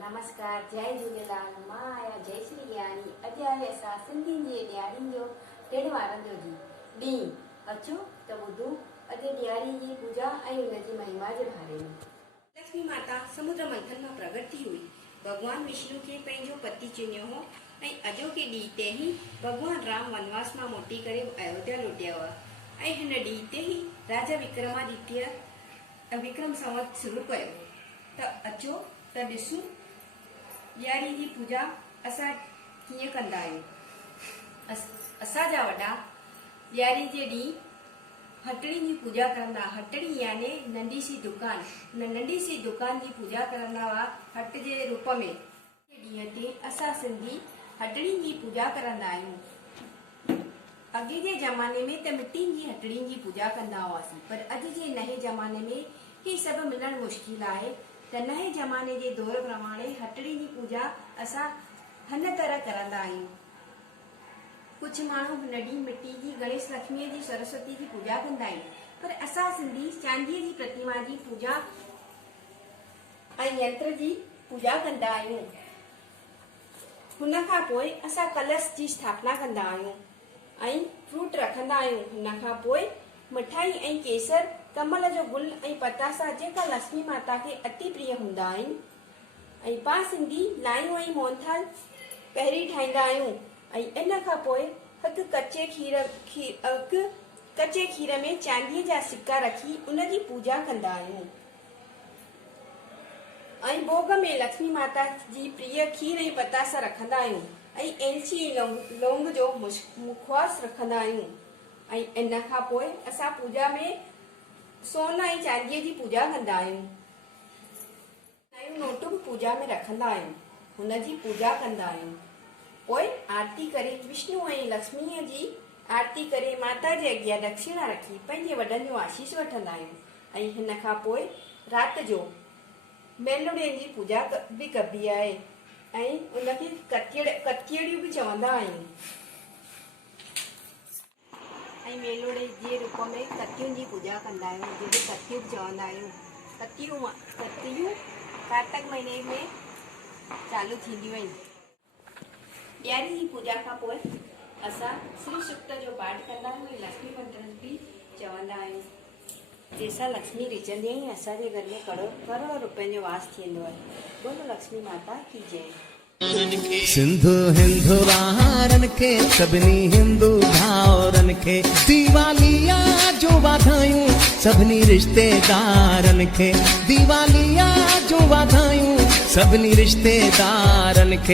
नमस्कार, जय झूलेलाल। मां आहियां जय श्री ज्ञानी। अॼु आहे असां सिंधियुनि जी ॾियारियुनि जो टिण वारनि जो ॾींहुं। अचो त ॿुधूं अॼु ॾियारी जी पूजा ऐं हुनजी महिमा जे बारे में। लक्ष्मी माता समुद्र मंथन मां प्रगट थी हुई। भॻवान विष्णु खे पंहिंजो पति चुनियो हो ऐं अॼोके ॾींहं ते ई भॻवान राम वनवास मां मोटी करे अयोध्या लुटिया हुआ ऐं हिन ॾींहं ते ई राजा विक्रम संवत शुरू कयो। त अचो त ॾिसूं ॾियारी जी पूजा असां कीअं कंदा आहियूं। असांजा वॾा ॾियारी जे ॾींहुं हटड़ी जी पूजा कंदा। हटड़ी याने नंढी सी दुकान। नंढी सी दुकान जी पूजा कंदा हुआ हट जे रूप में। ॾींहं ते असां सिंधी हटड़ी जी पूजा कंदा आहियूं। अॻे जे ज़माने में त मिट्टी जी हटड़ी जी पूजा कंदा हुआसीं, पर अॼु जे नए ज़माने में ही सभु मिलणु मुश्किल आहे। त नए ज़माने जे दौर प्रमाणे हटड़ी जी पूजा असां हिन तरह कंदा आहियूं। कुछ माण्हू नंढी मिट्टी जी गणेश लक्ष्मी जी सरस्वती जी पूजा कंदा आहिनि, पर असां सिंधी चांदीअ जी प्रतिमा जी पूजा ऐं यंत्र जी पूजा कंदा आहियूं। हुन खां पोइ असां कलश जी स्थापना कंदा आहियूं ऐं फ्रूट रखंदा आहियूं। हुन खां पोइ मिठाई ऐं केसर, कमल जो गुल ऐं पतासा जेका लक्ष्मी माता खे अति प्रिय हूंदा आहिनि। ऐं पाण सिंधी लायूं ऐं मोहनथाल पहिरीं ठाहींदा आहियूं ऐं इन खां पोइ हिकु कचे खीर में चांदीअ जा सिक्का रखी उनजी पूजा कंदा आहियूं। ऐं भोग में लक्ष्मी माता जी प्रिय खीर ऐं पतासा रखंदा आहियूं ऐं एलची लौंग जो मुखवास रखंदा आहियूं। ऐं इन खां पोइ असां पूजा में सोन ऐं चांदीअ जी पूजा कंदा आहियूं। नयूं नोटूं पूजा में रखंदा आहियूं, हुनजी पूजा कंदा आहियूं। पोइ आरती करे विष्णु ऐं लक्ष्मीअ जी आरती करे माता जे अॻियां दक्षिणा रखी पंहिंजे वॾनि जो आशीष वठंदा आहियूं। ऐं हिन खां पोइ राति जो मेलोड़ियुनि जी पूजा बि कबी आहे ऐं उनखे कतियड़ियूं बि चवंदा आहियूं। ऐं मेलोड़े जे रूप में कतियुनि जी पूजा कंदा आहियूं, जंहिंखे कतियूं बि चवंदा आहियूं। कतियूं कार्तिक महीने में चालू थींदियूं आहिनि। ॾियारी जी पूजा खां पोइ असां श्री सूक्त जो पाठ कंदा आहियूं ऐं लक्ष्मी मंत्र बि चवंदा आहियूं, जंहिंसां लक्ष्मी रिचंदी ऐं असांजे घर में करोड़ों रुपयनि जो वास थींदो आहे। बोलो लक्ष्मी माता की जय। सिंधु हिंदू वारन खे सभिनी हिंदू भाउरनि खे दीवालिया जो वाधायूं सभिनी रिश्तेदारनि खे। दीवालिया जो वाधायूं सभिनी रिश्तेदारनि खे।